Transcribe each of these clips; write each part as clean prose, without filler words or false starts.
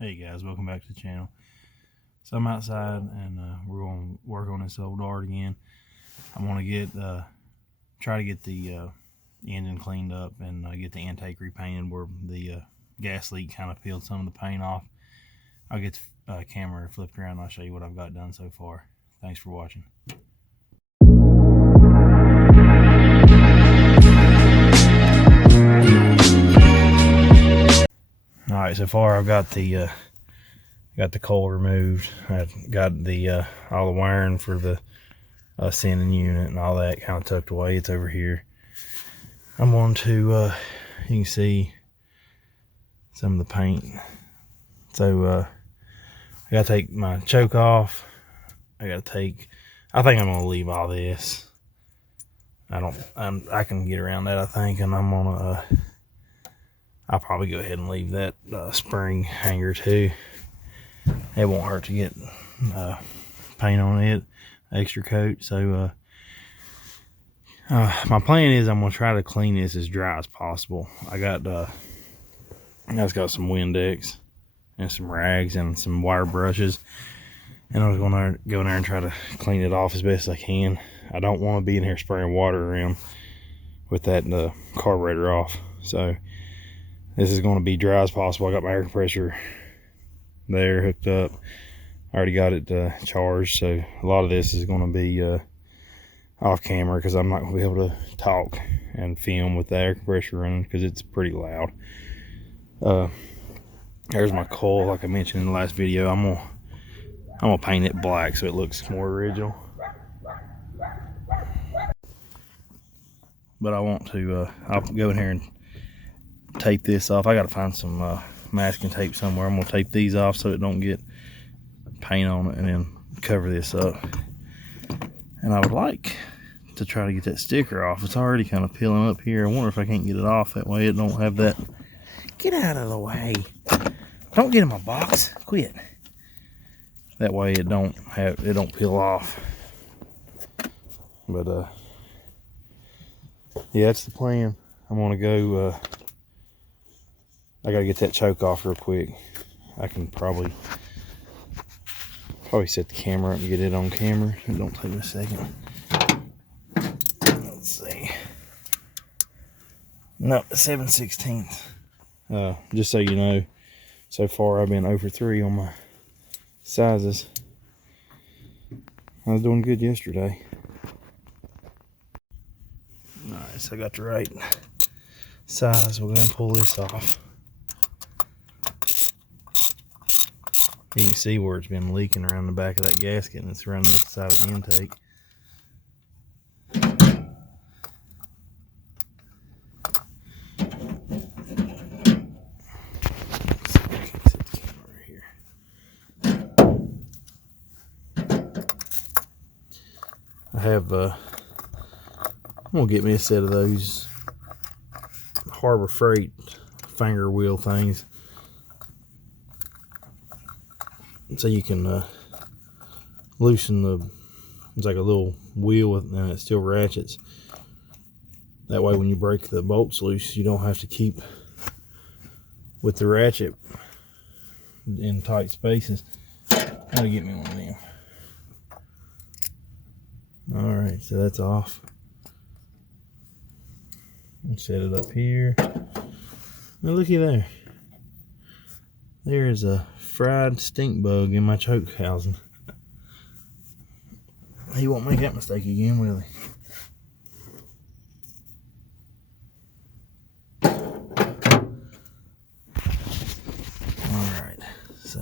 Hey guys, welcome back to the channel. So I'm outside and we're going to work on this old dart again. I'm going to try to get the engine cleaned up and get the intake repainted where the gas leak kind of peeled some of the paint off. I'll get the camera flipped around and I'll show you what I've got done so far. Thanks for watching. Alright, so far I've got the coil removed. I've got the all the wiring for the sending unit and all that kind of tucked away. It's over here. I'm going to you can see some of the paint. So I gotta take my choke off. I think I'm gonna leave all this. I can get around that, I think, and I'm gonna I'll probably go ahead and leave that spring hanger too. It won't hurt to get paint on it, extra coat. So my plan is I'm gonna try to clean this as dry as possible. I just got some Windex and some rags and some wire brushes, and I was gonna go in there and try to clean it off as best as I can. I don't want to be in here spraying water around with that carburetor off. So this is going to be dry as possible. I got my air compressor there hooked up. I already got it charged, so a lot of this is going to be off camera because I'm not going to be able to talk and film with the air compressor running because it's pretty loud. There's my coil, like I mentioned in the last video. I'm gonna paint it black so it looks more original. But I want to I'll go in here and tape this off. I gotta find some masking tape somewhere. I'm gonna tape these off so it don't get paint on it, and then cover this up. And I would like to try to get that sticker off. It's already kind of peeling up here. I wonder if I can't get it off, that way it don't have that. Get out of the way. Don't get in my box. Quit. That way it don't peel off. But yeah, that's the plan. I'm gonna go I gotta get that choke off real quick. I can probably set the camera up and get it on camera. It don't take me a second. Let's see. No, 7/16. Just so you know, so far I've been over 3 on my sizes. I was doing good yesterday. Alright, so I got the right size. We'll go ahead and pull this off. You can see where it's been leaking around the back of that gasket, and it's around the side of the intake. I have I'm gonna get me a set of those Harbor Freight finger wheel things, so you can loosen it's like a little wheel and it still ratchets. That way when you break the bolts loose, you don't have to keep with the ratchet in tight spaces. Gotta get me one of them. Alright, so that's off. Set it up here. Now looky there. There's a fried stink bug in my choke housing. He won't make that mistake again, will he? Alright, so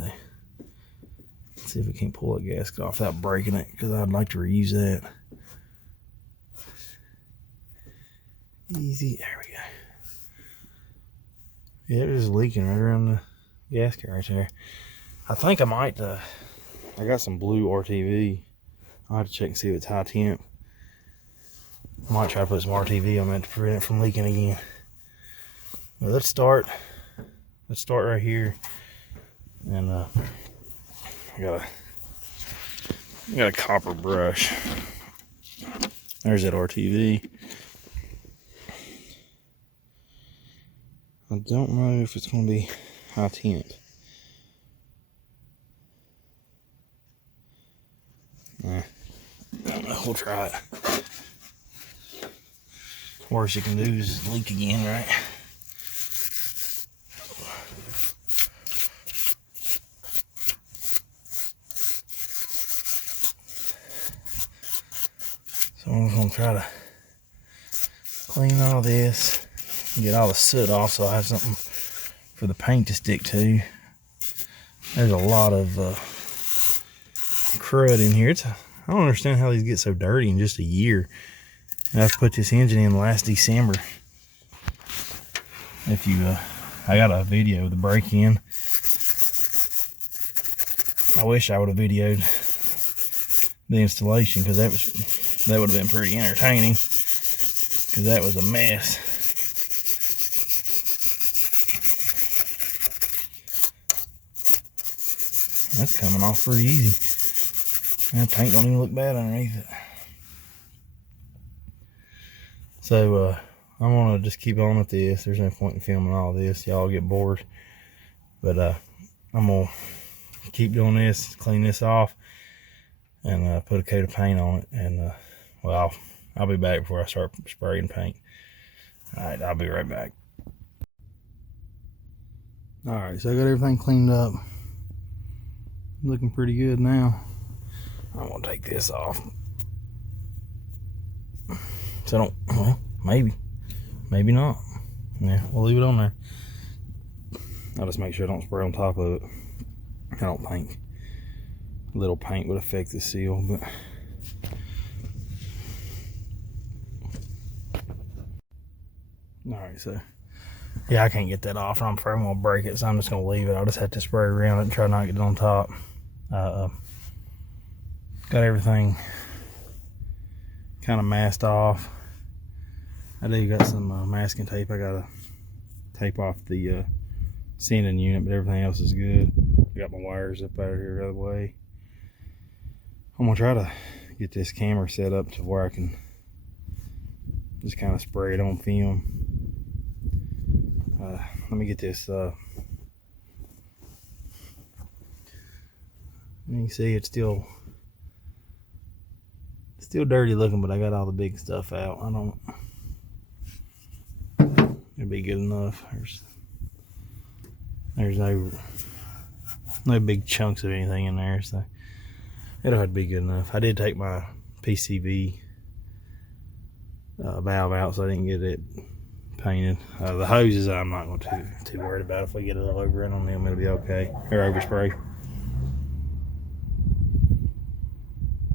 let's see if we can't pull that gasket off without breaking it, because I'd like to reuse that. Easy, there we go. Yeah, it is leaking right around the gasket right there. I think I might, I got some blue RTV. I'll have to check and see if it's high temp. I might try to put some RTV on that to prevent it from leaking again. But let's start right here. And I got a copper brush. There's that RTV. I don't know if it's going to be high temp. I don't know, we'll try it. Worst you can do is leak again, right? So I'm just gonna try to clean all this, get all the soot off so I have something for the paint to stick to. There's a lot of crud in here. I don't understand how these get so dirty in just a year. And I've put this engine in last December. If you, I got a video of the break-in. I wish I would have videoed the installation, because that would have been pretty entertaining, because that was a mess. That's coming off pretty easy. That paint don't even look bad underneath it. So I'm gonna just keep on with this. There's no point in filming all this. Y'all get bored. But I'm gonna keep doing this, clean this off, and put a coat of paint on it. And well, I'll be back before I start spraying paint. All right, I'll be right back. All right, so I got everything cleaned up. Looking pretty good now. I'm gonna take this off. So I don't, well, maybe not. Yeah, we'll leave it on there. I'll just make sure I don't spray on top of it. I don't think a little paint would affect the seal, but all right, so yeah, I can't get that off. I'm afraid I'm gonna break it, so I'm just gonna leave it. I'll just have to spray around it and try not to get it on top. Got everything kind of masked off. I do got some masking tape. I gotta tape off the sanding unit, but everything else is good. I got my wires up out of here the other way. I'm gonna try to get this camera set up to where I can just kind of spray it on film. Let me get this. You can see it's still dirty looking, but I got all the big stuff out. It'll be good enough. There's no big chunks of anything in there, so it'll have to be good enough. I did take my PCV valve out, so I didn't get it painted. The hoses I'm not going to too worried about. If we get it all over it on them, it'll be okay. Or overspray.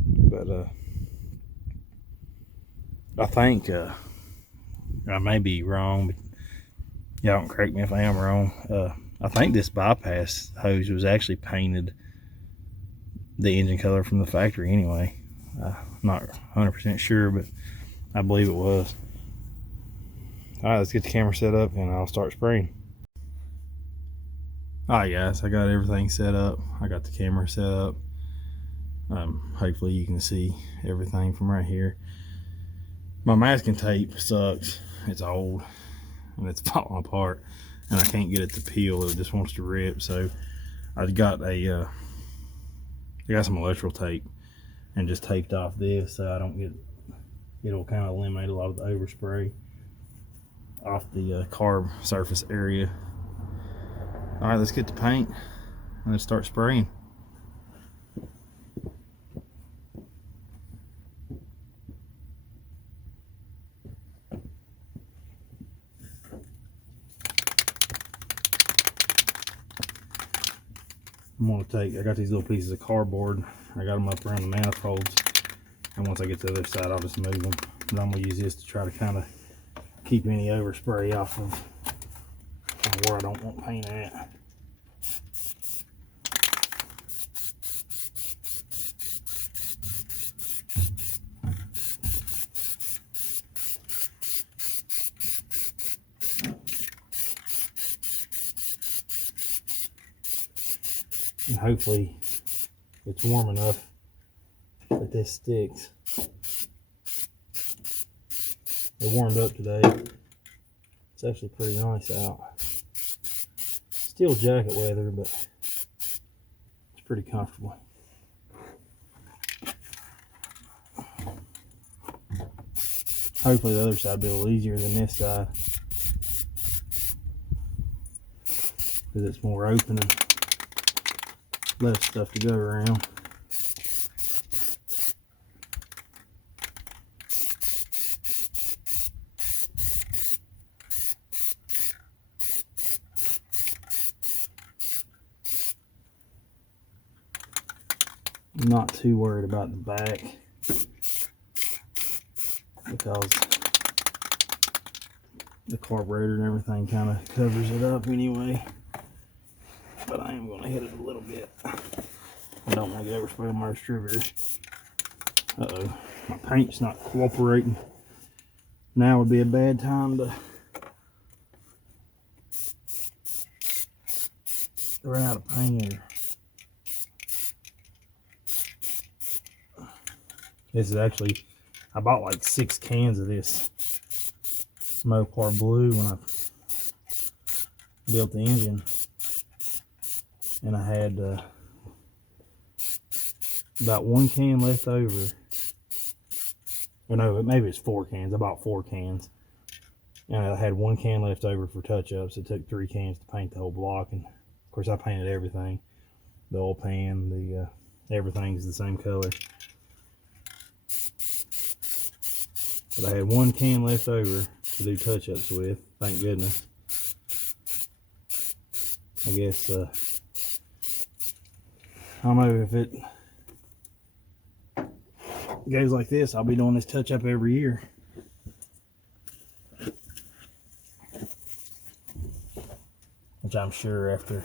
But I think I may be wrong, but y'all don't correct me if I am wrong. I think this bypass hose was actually painted the engine color from the factory anyway. I'm not 100% sure, but I believe it was. All right, let's get the camera set up and I'll start spraying. All right, guys, I got everything set up. I got the camera set up. Hopefully you can see everything from right here. My masking tape sucks. It's old and it's falling apart, and I can't get it to peel. It just wants to rip. So I got some electrical tape and just taped off this so I don't get. It'll kind of eliminate a lot of the overspray off the carb surface area. All right, let's get the paint and let's start spraying. I got these little pieces of cardboard. I got them up around the manifolds, and once I get to the other side, I'll just move them. But I'm gonna use this to try to kind of keep any overspray off of where I don't want paint at. And hopefully it's warm enough that this sticks. It warmed up today. It's actually pretty nice out. Still jacket weather, but it's pretty comfortable. Hopefully the other side will be a little easier than this side, because it's more open and less stuff to go around. I'm not too worried about the back, because the carburetor and everything kind of covers it up anyway. But I am going to hit it a little bit. I don't want to get overspray on my distributor. Uh-oh, my paint's not cooperating. Now would be a bad time to run out of paint. This is actually, I bought like 6 cans of this Mopar blue when I built the engine, and I had about 1 can left over. Or no, maybe it's 4 cans. I bought 4 cans, and I had 1 can left over for touch-ups. It took 3 cans to paint the whole block, and of course I painted everything. The oil pan, the everything's the same color. But I had 1 can left over to do touch-ups with, thank goodness. I guess, I don't know if it goes like this, I'll be doing this touch-up every year. Which I'm sure after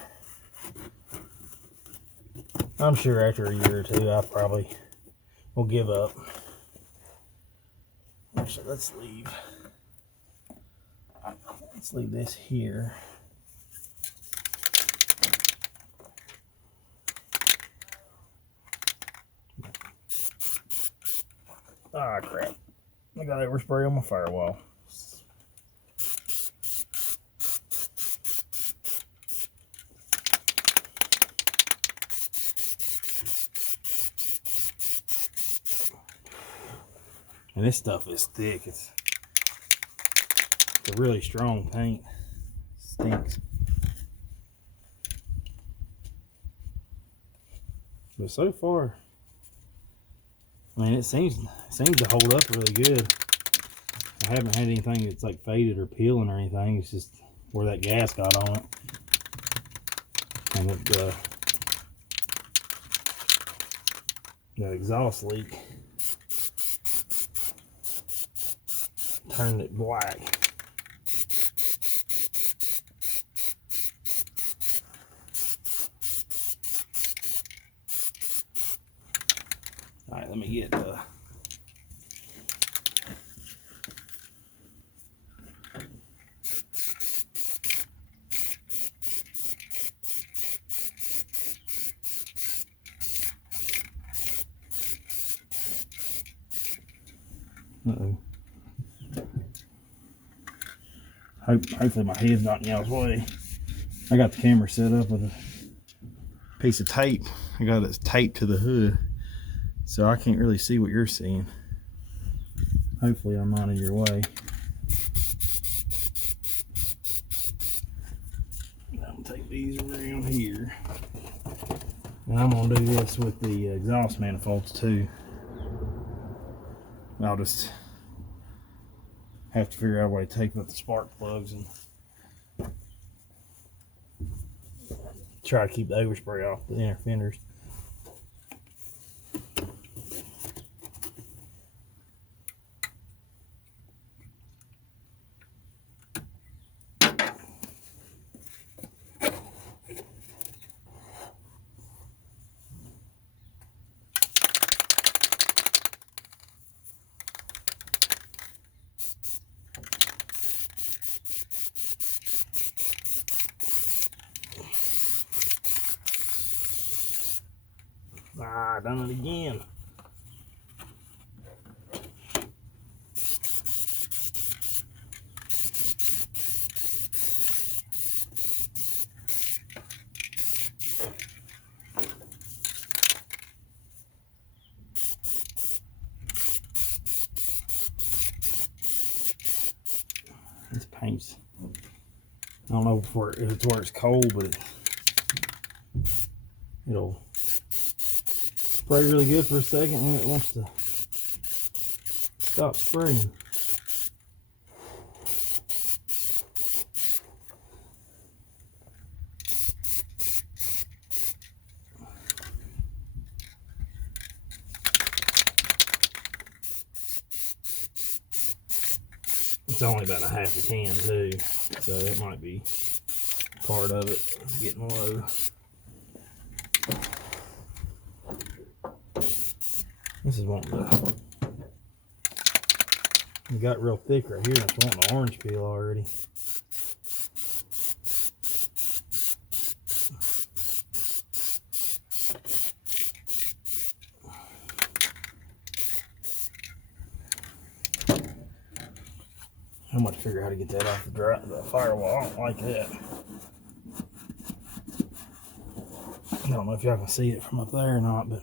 a year or two, I probably will give up. Actually, let's leave this here. Ah, crap. I got overspray on my firewall. And this stuff is thick. It's a really strong paint. Stinks. But so far, I mean, it seems to hold up really good. I haven't had anything that's like faded or peeling or anything. It's just where that gas got on it. And that exhaust leak turned it black. All right, let me get uh-oh. Hopefully my head's not in y'all's way. I got the camera set up with a piece of tape. I got it taped to the hood, so I can't really see what you're seeing. Hopefully I'm not in your way. I'm gonna take these around here. And I'm gonna do this with the exhaust manifolds too. I'll just have to figure out a way to tape up the spark plugs and try to keep the overspray off the inner fenders. Ah, done it again. seems, I don't know if it's where it's cold, but it'll spray really good for a second and then it wants to stop spraying. It's only about a half a can too, so it might be part of it getting low. This is wanting to, it got real thick right here. It's wanting the orange peel already. I'm going to figure out how to get that off the firewall. I don't like that. I don't know if y'all can see it from up there or not, but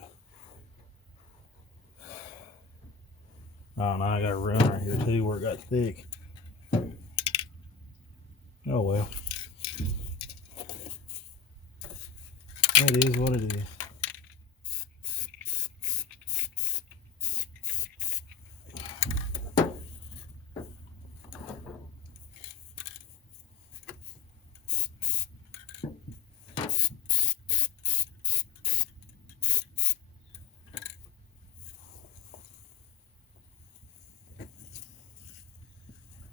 oh, now I got a run right here too where it got thick. Oh well. It is what it is.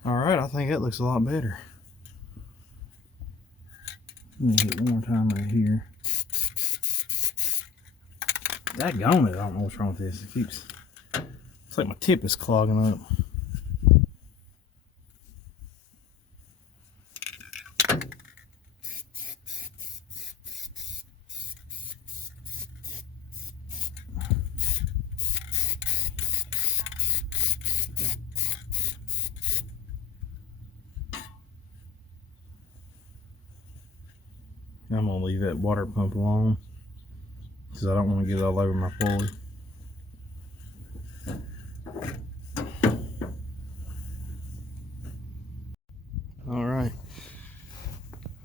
Alright, I think that looks a lot better. Let me hit it one more time right here. Daggone it, I don't know what's wrong with this. It keeps, it's like my tip is clogging up. I'm gonna leave that water pump alone because I don't want to get it all over my pulley. All right,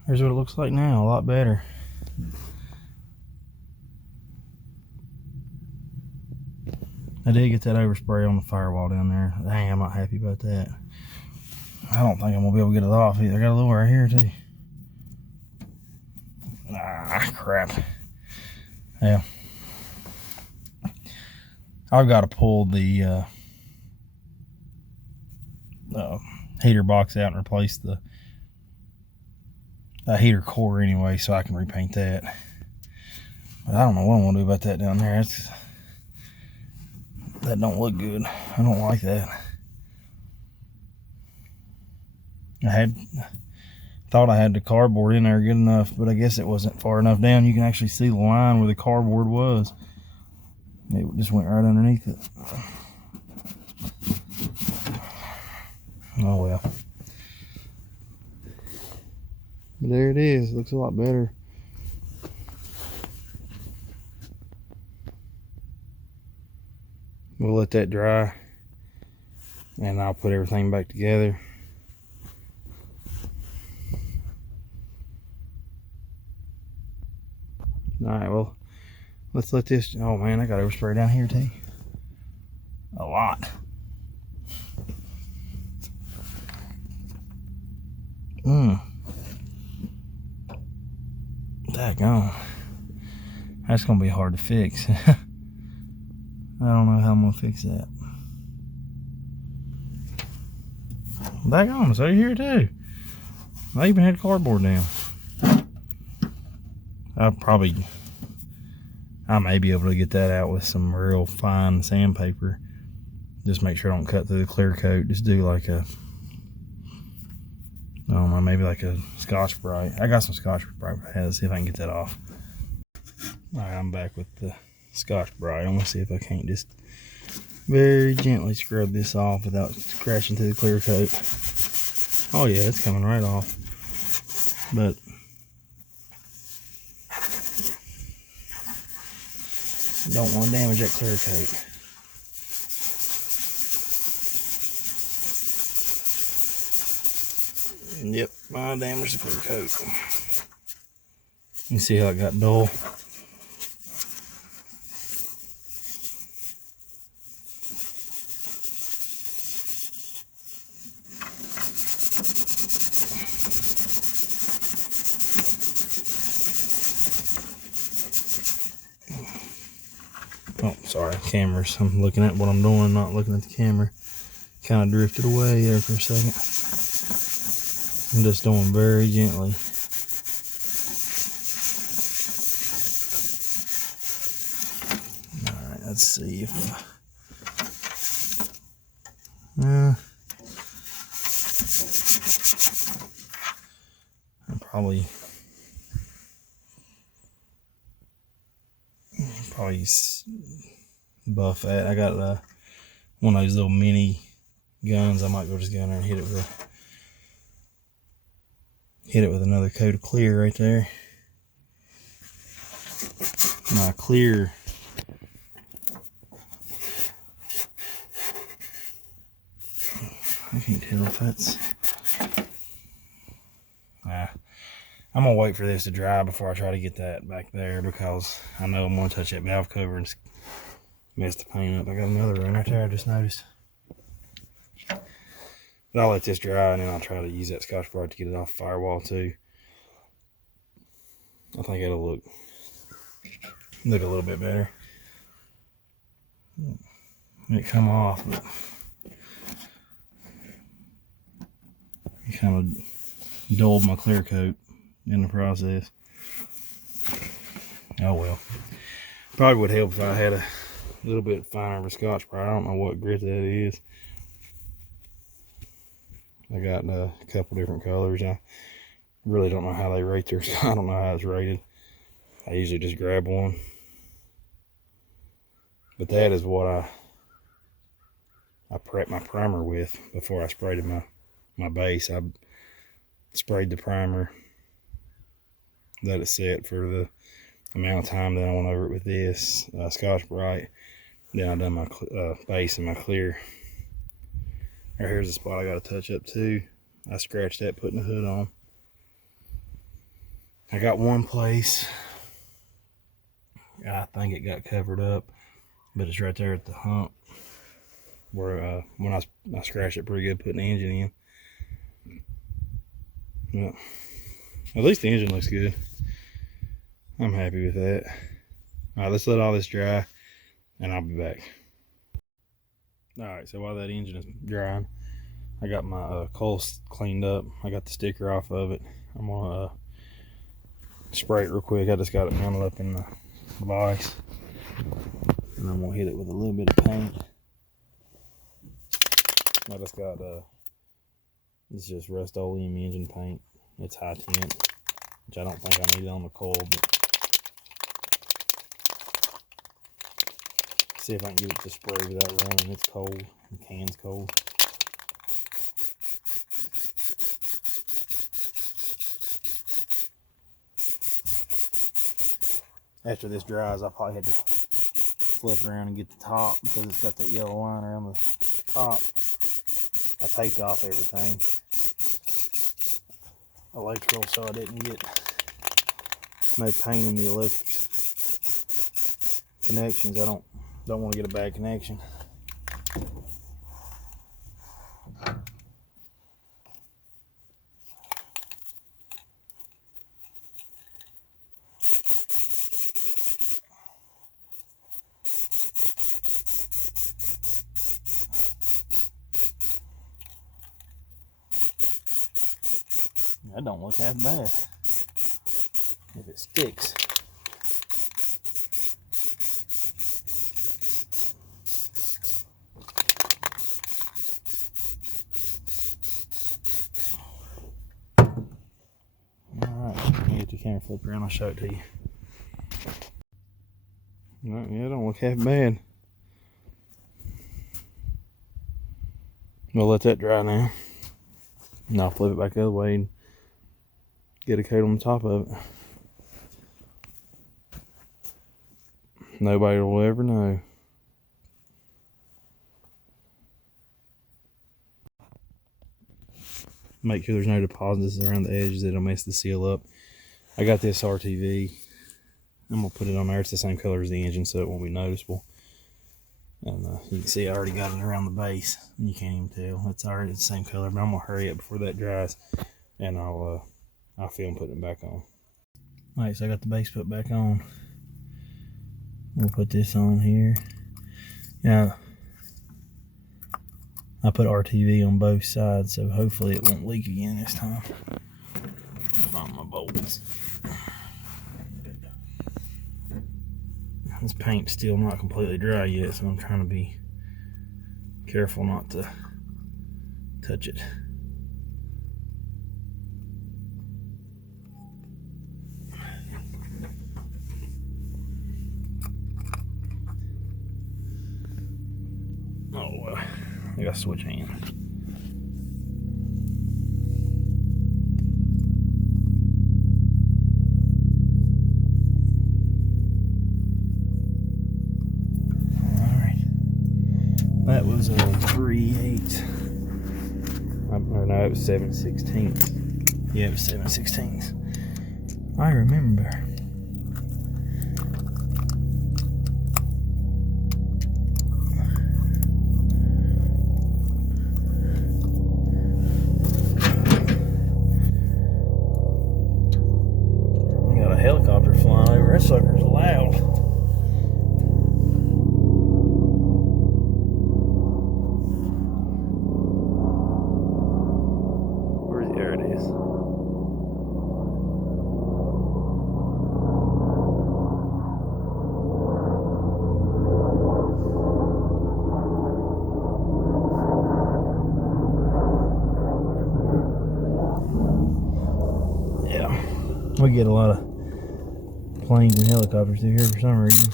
here's what it looks like now. A lot better. I did get that overspray on the firewall down there. Dang, I'm not happy about that. I don't think I'm gonna be able to get it off either. I got a little right here too. Ah, crap. Yeah. I've got to pull the heater box out and replace the heater core anyway, so I can repaint that. But I don't know what I'm going to do about that down there. That don't look good. I don't like that. Thought I had the cardboard in there good enough, but I guess it wasn't far enough down. You can actually see the line where the cardboard was. It just went right underneath it. Oh well. But there it is. Looks a lot better. We'll let that dry and I'll put everything back together. Alright, well, let's let this, oh man, I got overspray down here too. A lot. Daggone. That's gonna be hard to fix. I don't know how I'm gonna fix that. Daggone, it's over here too. I even had cardboard down. I may be able to get that out with some real fine sandpaper. Just make sure I don't cut through the clear coat. Just do like a, I don't know, maybe like a Scotch-Brite. I got some Scotch-Brite. Let's see if I can get that off. Alright, I'm back with the Scotch-Brite. I'm gonna see if I can't just very gently scrub this off without crashing through the clear coat. Oh yeah, it's coming right off. But don't want to damage that clear coat. My damaged the clear coat. You see how it got dull? Oh, sorry, cameras. I'm looking at what I'm doing, not looking at the camera. Kind of drifted away there for a second. I'm just doing very gently. Alright, let's see if... I'll probably buff that. I got one of those little mini guns. I might just go in there and hit it with another coat of clear right there. My clear I can't tell if that's I'm gonna wait for this to dry before I try to get that back there, because I know I'm gonna touch that valve cover and mess the paint up. I got another one right there I just noticed. But I'll let this dry and then I'll try to use that Scotch-Brite to get it off the firewall too. I think it'll look a little bit better. It come off, but it kind of dulled my clear coat in the process. Oh well. Probably would help if I had a little bit finer of a Scotch-Brite. I don't know what grit that is. I got a couple different colors. I really don't know how they rate theirs. I don't know how it's rated. I usually just grab one. But that is what I prepped my primer with before I sprayed my base. I sprayed the primer, let it set for the amount of time that I went over it with this Scotch-Brite. Then I done my base and my clear. Right here's the spot I got to touch up too. I scratched that putting the hood on. I got one place I think it got covered up, but it's right there at the hump where when I scratched it pretty good putting the engine in. Well, at least the engine looks good. I'm happy with that. Alright, let's let all this dry and I'll be back. Alright, so while that engine is drying, I got my coil cleaned up. I got the sticker off of it. I'm gonna spray it real quick. I just got it mounted up in the vise, and I'm gonna hit it with a little bit of paint. I just got it's just Rust-Oleum engine paint. It's high tint, which I don't think I need it on the coil, but see if I can get it to spray without running. It's cold. The can's cold. After this dries, I'll probably have to flip around and get the top because it's got that yellow line around the top. I taped off everything electrical so I didn't get no pain in the electric connections. I don't want to get a bad connection. That don't look half bad if it sticks. Alright, let me get the camera flip around, I'll show it to you. Right, yeah, it don't look half bad. We'll let that dry now. And I'll flip it back the other way and get a coat on the top of it. Nobody will ever know. make sure there's no deposits around the edges that'll mess the seal up. I got this RTV. I'm gonna put it on there. It's the same color as the engine, so it won't be noticeable. And you can see I already got it around the base. You can't even tell. It's already the same color, but I'm gonna hurry up before that dries, and I'll film putting it back on. Alright, so I got the base put back on. We'll put this on here. Now, I put RTV on both sides, so hopefully it won't leak again this time. Find my bolts. This paint's still not completely dry yet, so I'm trying to be careful not to touch it. Oh, I gotta switch hands. That was a 3/8. Or no, it was 7/16. Yeah, it was 7/16. I remember. We got a helicopter flying over. That sucker's loud. We get a lot of planes and helicopters through here for some reason.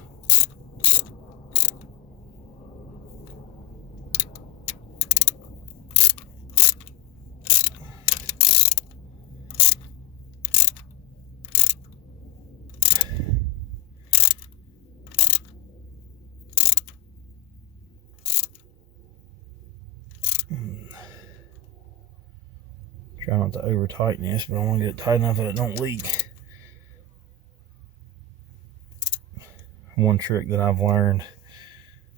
Try not to over tighten this, but I want to get it tight enough that it don't leak. One trick that I've learned,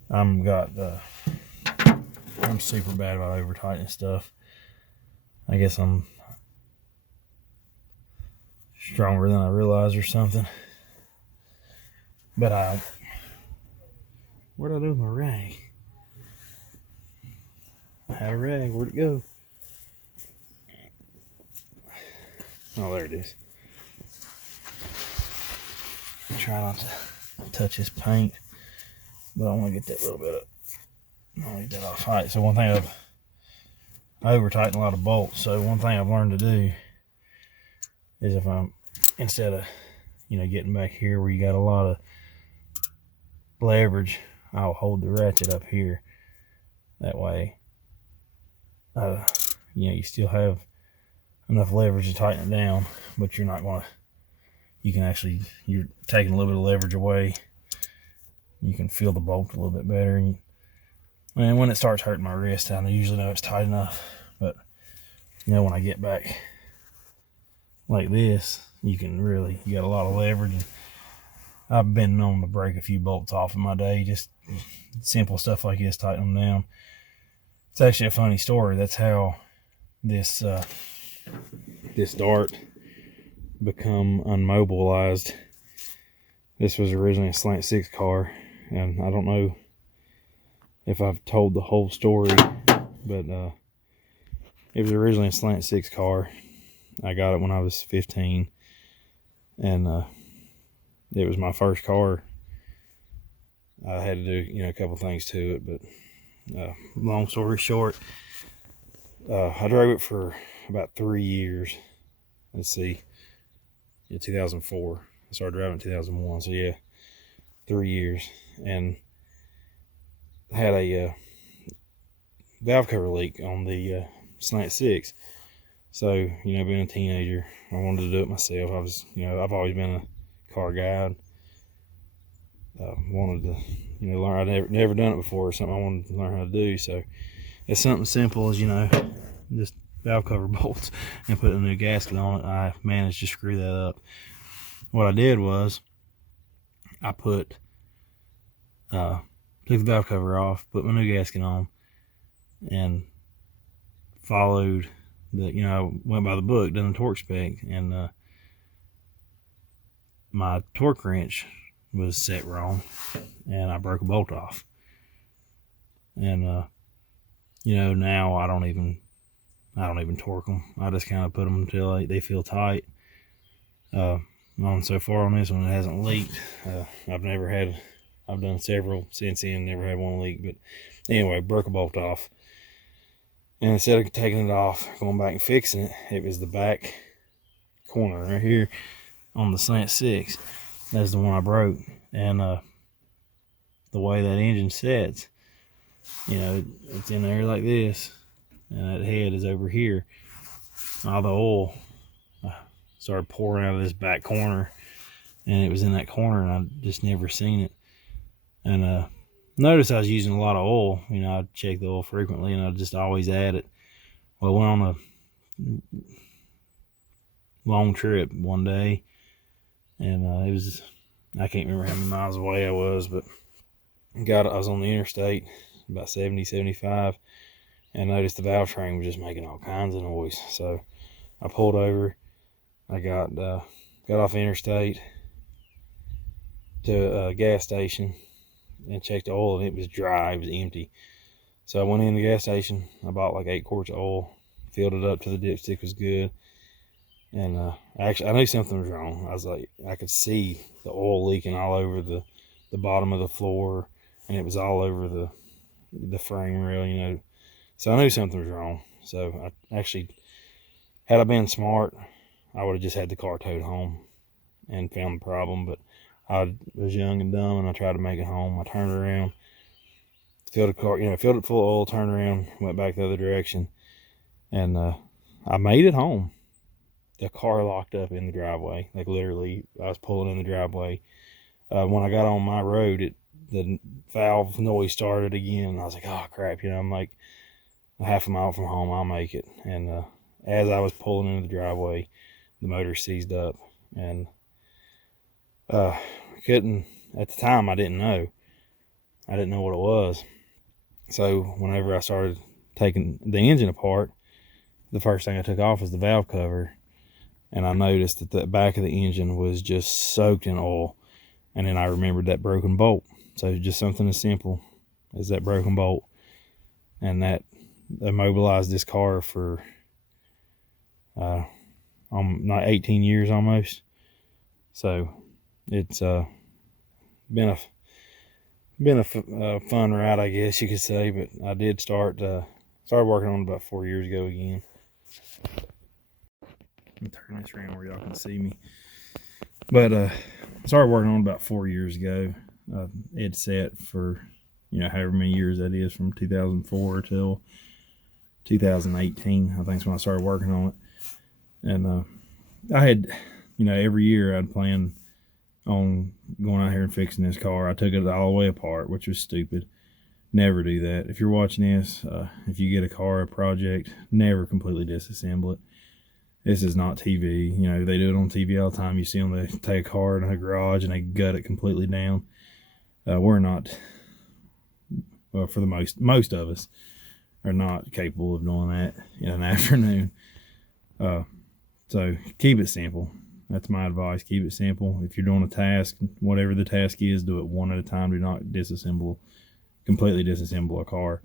I'm super bad about over tightening stuff. I guess I'm stronger than I realize or something. But what'd I do with my rag? I had a rag, where'd it go? Oh, there it is. Try not to touch this paint, but I want to get that little bit up. I'll leave that off. Alright, so one thing I over tighten a lot of bolts, so one thing I've learned to do is if I'm, instead of, getting back here where you got a lot of leverage, I'll hold the ratchet up here. That way, you still have enough leverage to tighten it down, but you're not going to, you're taking a little bit of leverage away. You can feel the bolt a little bit better. And when it starts hurting my wrist, I usually know it's tight enough. But, when I get back like this, you got a lot of leverage. And I've been known to break a few bolts off in my day, just simple stuff like this, tighten them down. It's actually a funny story. That's how this dart become unmobilized. This was originally a slant 6 car, and I don't know if I've told the whole story, but it was originally a slant 6 car. I got it when I was 15, and it was my first car. I had to do a couple things to it, but long story short, I drove it for about 3 years. Let's see, 2004. I started driving in 2001, so yeah, 3 years. And I had a valve cover leak on the slant 6. So, being a teenager, I wanted to do it myself. I was, I've always been a car guy. I wanted to, learn. I'd never done it before, or something I wanted to learn how to do. So it's something simple as, just valve cover bolts and put a new gasket on it. I managed to screw that up. What I did was I took the valve cover off, put my new gasket on, and followed I went by the book, done the torque spec, and my torque wrench was set wrong, and I broke a bolt off. And now I don't even torque them. I just kind of put them until they feel tight. On so far on this one, it hasn't leaked. I've done several since then, never had one leak. But anyway, broke a bolt off, and instead of taking it off, going back and fixing it, it was the back corner right here on the slant 6. That's the one I broke. And the way that engine sets, it's in there like this, and that head is over here. All the oil started pouring out of this back corner, and it was in that corner, and I just never seen it. And noticed I was using a lot of oil. I'd check the oil frequently, and I'd just always add it. Well, I went on a long trip one day, and I can't remember how many miles away I was, but I was on the interstate about 70, 75, and noticed the valve train was just making all kinds of noise. So I pulled over. I got off the interstate to a gas station and checked the oil, and it was dry. It was empty. So I went in the gas station. I bought like 8 quarts of oil, filled it up till the dipstick was good. And I knew something was wrong. I was like, I could see the oil leaking all over the bottom of the floor, and it was all over the frame rail, So I knew something was wrong. So I actually, had I been smart, I would have just had the car towed home and found the problem. But I was young and dumb, and I tried to make it home. I turned around, filled the car, filled it full of oil, turned around, went back the other direction, and I made it home. The car locked up in the driveway. Like literally, I was pulling in the driveway. When I got on my road, the valve noise started again, and I was like, oh crap, I'm like a half a mile from home, I'll make it. And as I was pulling into the driveway, the motor seized up, and couldn't, at the time I didn't know what it was. So whenever I started taking the engine apart, the first thing I took off was the valve cover, and I noticed that the back of the engine was just soaked in oil. And then I remembered that broken bolt. So just something as simple as that broken bolt, and that immobilized this car for not 18 years almost. So it's been a fun ride, I guess you could say. But I did started working on it about 4 years ago again. Let me turn this around where y'all can see me. But I started working on it about 4 years ago. It set for however many years that is, from 2004 till 2018. I think is when I started working on it. And I had, every year I'd planned on going out here and fixing this car. I took it all the way apart, which was stupid. Never do that. If you're watching this, if you get a project, never completely disassemble it. This is not TV. They do it on TV all the time. You see them, they take a car in a garage and they gut it completely down. We're not, for the most of us, are not capable of doing that in an afternoon. So keep it simple. That's my advice. Keep it simple. If you're doing a task, whatever the task is, do it one at a time. Do not completely disassemble a car.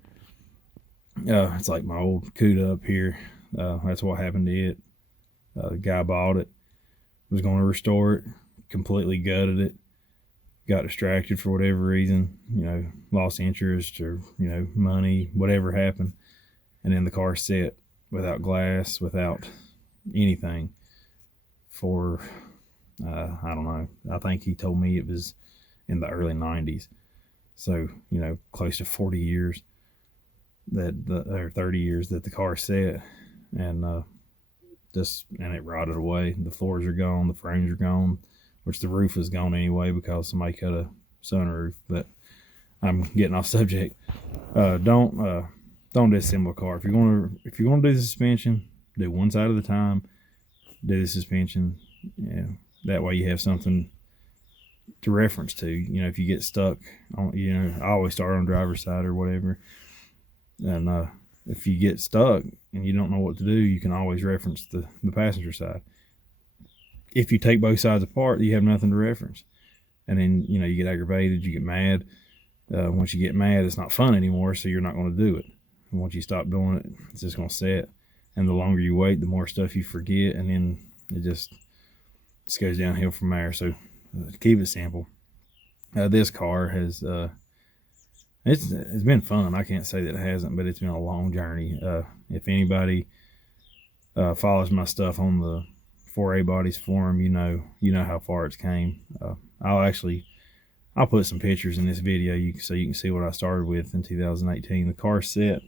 It's like my old Cuda up here. That's what happened to it. The guy bought it, was going to restore it, completely gutted it, got distracted for whatever reason, lost interest or, money, whatever happened. And then the car set without glass, without anything for, I don't know. I think he told me it was in the early 90s. So, close to 40 years or 30 years that the car set. And, and it rotted away. The floors are gone, the frames are gone, which the roof is gone anyway because somebody cut a sunroof. But I'm getting off subject. Don't don't disassemble a car. If you're gonna do the suspension, do one side at a time. Do the suspension. Yeah, that way you have something to reference to. You know, if you get stuck on, you know, I always start on the driver's side or whatever. And if you get stuck and you don't know what to do, you can always reference the passenger side. If you take both sides apart, you have nothing to reference. And then, you know, you get aggravated, you get mad. Once you get mad, it's not fun anymore, so you're not going to do it. And once you stop doing it, it's just going to set. And the longer you wait, the more stuff you forget, and then it just goes downhill from there. So to keep it simple, this car has it's been fun. I can't say that it hasn't, but it's been a long journey. If anybody follows my stuff on the 4A Bodies forum, you know how far it's came. I'll put some pictures in this video so you can see what I started with in 2018. The car set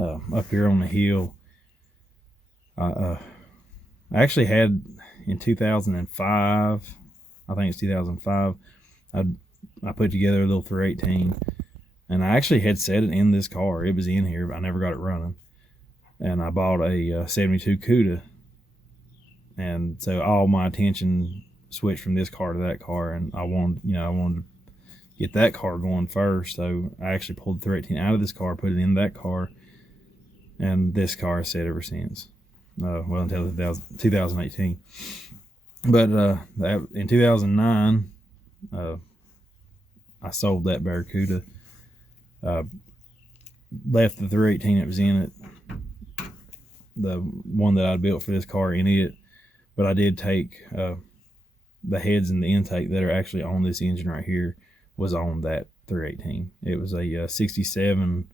up here on the hill. I actually had in 2005, I think it's 2005, I put together a little 318, and I actually had set it in this car. It was in here, but I never got it running. And I bought a 72 CUDA, and so all my attention switched from this car to that car, and I wanted to get that car going first. So I actually pulled the 318 out of this car, put it in that car, and this car has set ever since. Well, until 2018. But in 2009, I sold that Barracuda. Left the 318 that was in it, the one that I built for this car, in it. But I did take the heads and the intake that are actually on this engine right here was on that 318. It was a 67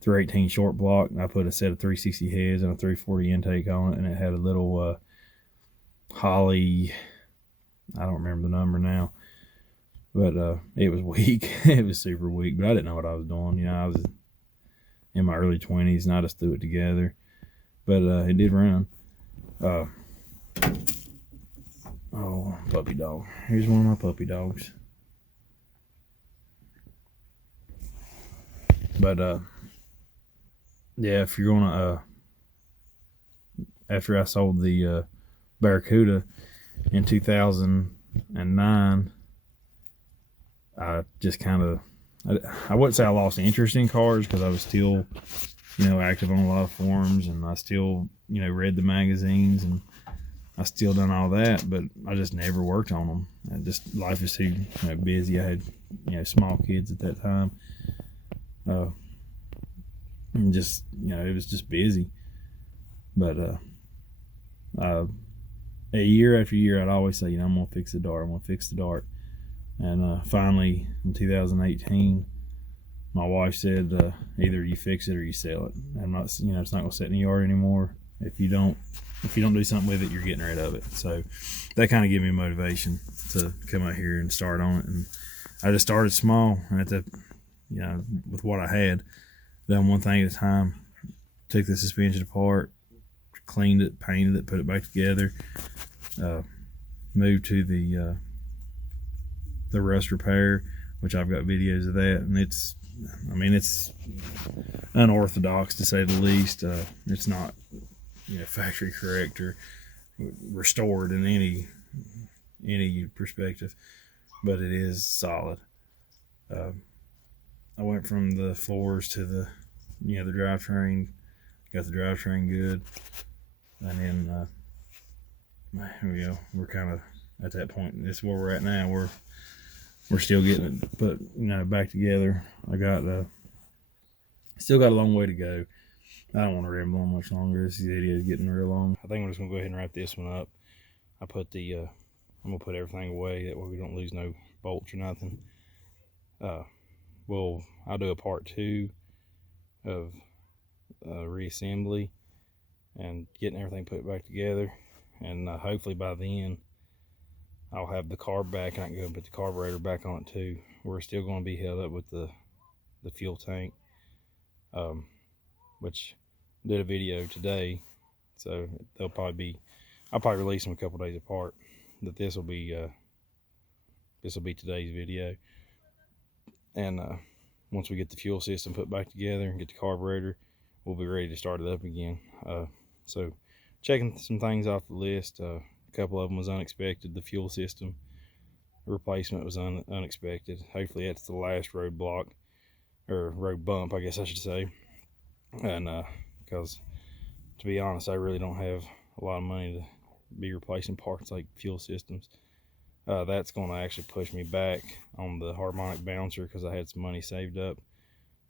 318 short block. I put a set of 360 heads and a 340 intake on it, and it had a little Holly, I don't remember the number now, but it was weak. It was super weak, but I didn't know what I was doing. You know, I was in my early 20s, and I just threw it together. But it did run. Oh, puppy dog. Here's one of my puppy dogs. But yeah, if you're gonna after I sold the Barracuda in 2009, I just kind of, I wouldn't say I lost interest in cars, because I was still, you know, active on a lot of forums, and I still, you know, read the magazines, and I still done all that, but I just never worked on them. And just life was too, you know, busy. I had, you know, small kids at that time. And just, you know, it was just busy. But a year after year, I'd always say, you know, I'm gonna fix the dart. I'm gonna fix the dart. And finally, in 2018, my wife said, either you fix it or you sell it. I'm not, you know, it's not gonna sit in the yard anymore. If you don't do something with it, you're getting rid of it. So that kind of gave me motivation to come out here and start on it. And I just started small, and at the, you know, with what I had, done one thing at a time. Took the suspension apart, cleaned it, painted it, put it back together. Moved to the rust repair, which I've got videos of that, and it's unorthodox to say the least. It's not, you know, factory correct or restored in any perspective, but it is solid. I went from the floors to the, you know, the drivetrain. Got the drivetrain good, and then here we go. We're kind of at that point. This is where we're at now. We're still getting it, but, you know, back together. I got still got a long way to go. I don't want to ramble on much longer. This video is getting real long. I think I'm just gonna go ahead and wrap this one up. I put the I'm gonna put everything away, that way we don't lose no bolts or nothing. I'll do a part 2 of reassembly and getting everything put back together, and hopefully by then I'll have the carb back, and I can go and put the carburetor back on it too. We're still going to be held up with the fuel tank, which I did a video today, so I'll probably release them a couple days apart. But this will be today's video. And once we get the fuel system put back together and get the carburetor, we'll be ready to start it up again. So checking some things off the list. A couple of them was unexpected. The fuel system replacement was unexpected. Hopefully that's the last roadblock, or road bump, I guess I should say. And because to be honest, I really don't have a lot of money to be replacing parts like fuel systems. That's going to actually push me back on the harmonic bouncer, because I had some money saved up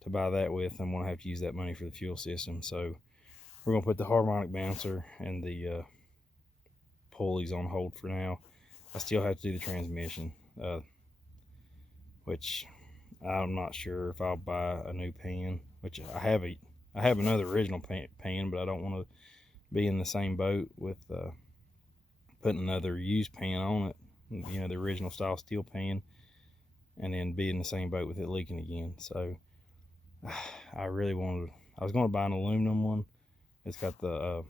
to buy that with. I'm going to have to use that money for the fuel system. So we're going to put the harmonic bouncer and the pulleys on hold for now. I still have to do the transmission, which I'm not sure if I'll buy a new pan, which I have another original pan, but I don't want to be in the same boat with putting another used pan on it, you know, the original style steel pan, and then be in the same boat with it leaking again. So I was going to buy an aluminum one. It's got the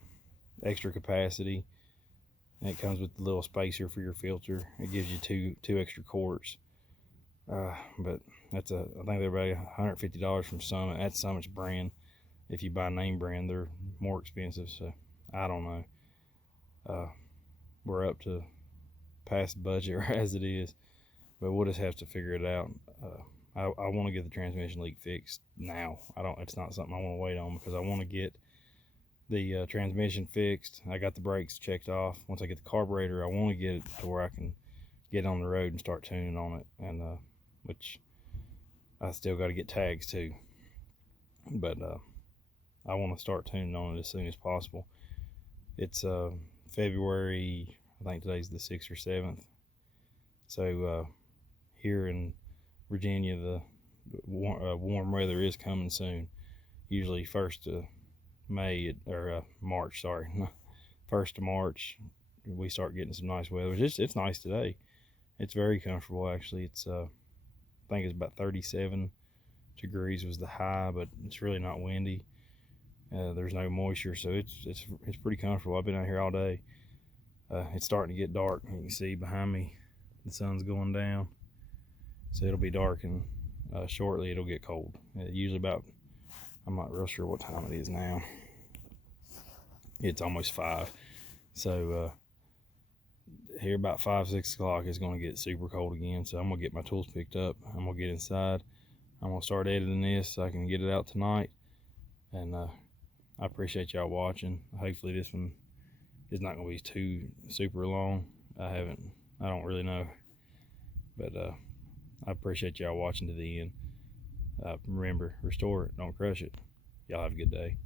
extra capacity, and it comes with the little spacer for your filter. It gives you two extra quarts. But that's I think they're about $150 from Summit. That's Summit's brand. If you buy name brand, they're more expensive. So I don't know. We're up to past budget as it is, but we'll just have to figure it out. I want to get the transmission leak fixed now. It's not something I want to wait on, because I want to get the transmission fixed. I got the brakes checked off. Once I get the carburetor, I want to get it to where I can get on the road and start tuning on it, and which I still got to get tags too. But I want to start tuning on it as soon as possible. It's February, I think today's the 6th or 7th. So here in Virginia, the warm weather is coming soon. Usually 1st of May, or March, sorry. 1st of March, we start getting some nice weather. It's nice today. It's very comfortable, actually. It's I think it's about 37 degrees was the high, but it's really not windy. There's no moisture, so it's pretty comfortable. I've been out here all day. It's starting to get dark. You can see behind me, the sun's going down, so it'll be dark, and shortly it'll get cold. Usually about, I'm not real sure what time it is now. It's almost 5. So here about 5-6 o'clock, it's going to get super cold again. So I'm going to get my tools picked up. I'm going to get inside. I'm going to start editing this so I can get it out tonight. And I appreciate y'all watching. Hopefully this one is not going to be too super long. I don't really know. But I appreciate y'all watching to the end. Remember, restore it, don't crush it. Y'all have a good day.